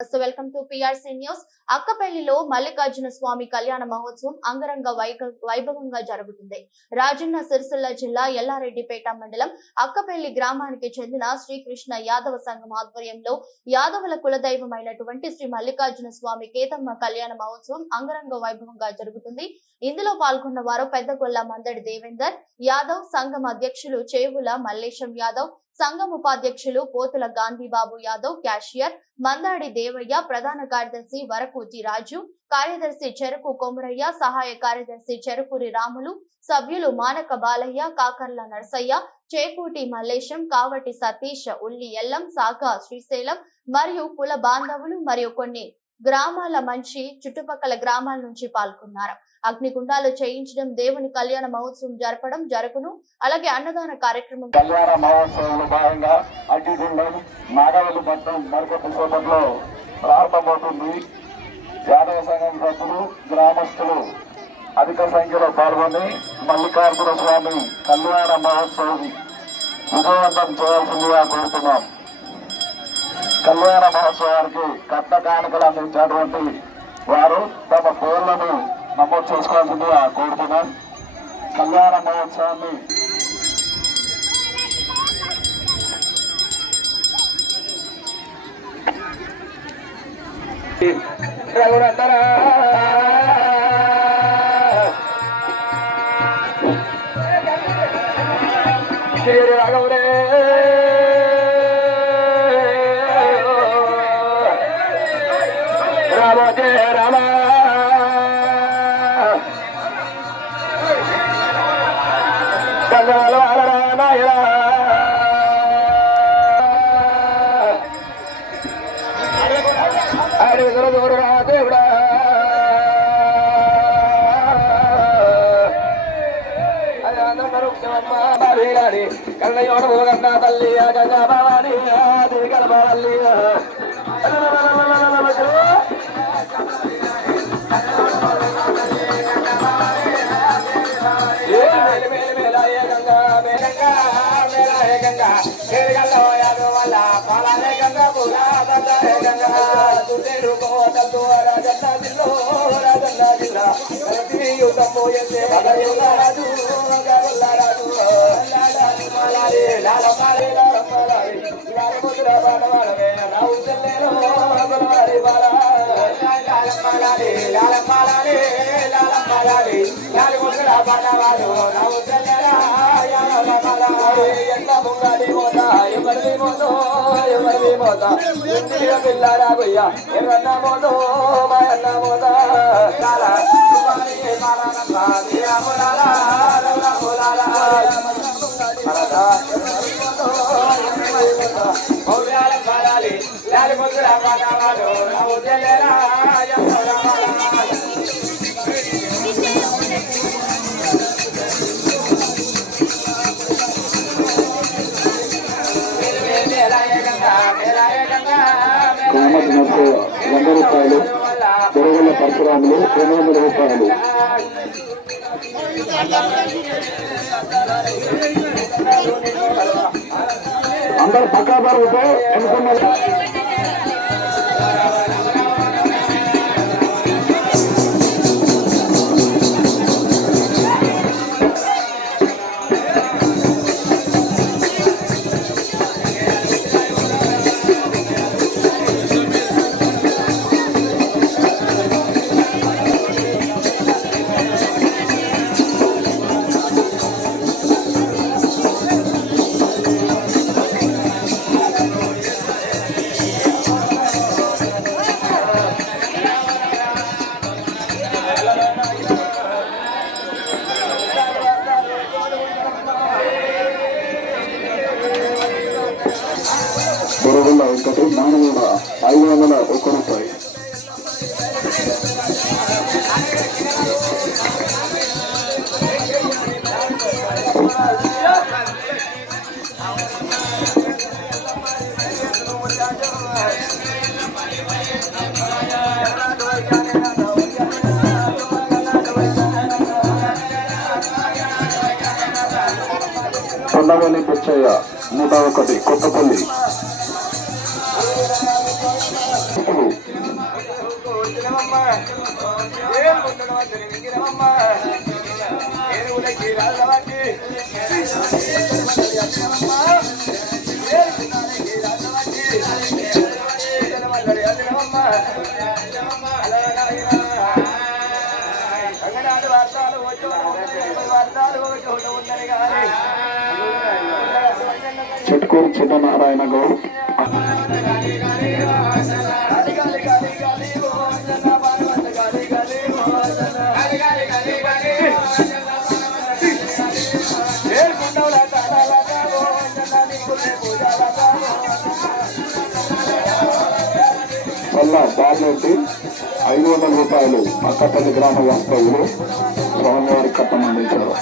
Welcome to PRC news. అక్కపల్లిలో మల్లికార్జున స్వామి కళ్యాణ మహోత్సవం అంగరంగ వైభవంగా జరుగుతుంది. రాజన్న సిరిసిల్ల జిల్లా ఎల్లారెడ్డిపేట మండలం అక్కపల్లి గ్రామానికి చెందిన శ్రీకృష్ణ యాదవ సంఘం ఆధ్వర్యంలో యాదవుల కులదైవమైనటువంటి శ్రీ మల్లికార్జున స్వామి కేతమ్మ కళ్యాణ మహోత్సవం అంగరంగ వైభవంగా జరుగుతుంది. ఇందులో పాల్గొన్న వారు పెద్దగొల్ల మందడి దేవేందర్ యాదవ్, సంఘం అధ్యక్షులు చేవుల మల్లేశం యాదవ్, సంఘం ఉపాధ్యక్షులు పోతుల గాంధీబాబు యాదవ్, క్యాషియర్ మందాడి దేవయ్య, ప్రధాన కార్యదర్శి వరకూతి రాజు, కార్యదర్శి చెరుకు కొమరయ్య, సహాయ కార్యదర్శి చెరుకూరి రాములు, సభ్యులు మానక బాలయ్య, కాకర్ల నర్సయ్య, చేకూటి మల్లేశం, కావటి సతీష్, ఉల్లి ఎల్లం, సాగా శ్రీశైలం మరియు కుల బాంధవులు మరియు కొన్ని గ్రామాల మంచి చుట్టుపక్కల గ్రామాల నుంచి పాల్గొన్నారు. అగ్నిగుండాలు చేయించడం, దేవుని కళ్యాణ మహోత్సవం జరపడం జరుగును. అలాగే అన్నదాన కార్యక్రమం కళ్యాణ మహోత్సవంలో భాగంగా అగ్నిగుండం నాగవల్లి పట్టణం మరికొద్దిసేపట్లో ప్రారంభమవుతుంది. యాదవ సంఘం సభ్యులు, గ్రామస్తులు అధిక సంఖ్యలో పాల్గొని మల్లికార్జున స్వామి కళ్యాణ మహోత్సవం విజయవంతం చేయాల్సిందిగా కోరుతున్నాం. కళ్యాణ మహోత్సవానికి కట్న కానుకలు అందించినటువంటి వారు తమ పేర్లను నమోదు చేసుకోవాల్సిందిగా కోరుతున్నాం. కళ్యాణ మహోత్సవాన్ని రాఘవరే రామ జయ రామ దేవుడా కన్నయ్యోడు గంగా తల్లి గంగా భవాని కలబాలి పిల్లారా భయ్యా ఎర్రన్న మోతో మాయన్న మోతా కామతి నర్సు 100 రూపాయలు, చెరువుల పరశురాములు 200 రూపాయలు. అందరు పక్కా బరువుతో ఎన్నుకున్నారు. బొరగొల్ల ఒకటి, నానగొండ 501 రూపాయి. కొండవల్లి పిచ్చయ్య 101 కొత్తపల్లి. అల్లనమ్మ ఏ ముందున వందరి మింగినమ్మ ఏనుగులకి రాజవాకి అల్లనమ్మ ఏ గుణాలకి రాజవాకి వందరి అల్లనమ్మ అల్లనాయన అంగనాడు వార్తాలు వార్తాలు ఉందని కానీ చెట్కూరు చిన్ననారాయణ గౌడ్ వల్ల బాలరెడ్డి 500 రూపాయలు అక్కపల్లి గ్రామ వాస్తవ్యులు స్వామివారి కట్టం అందించారు.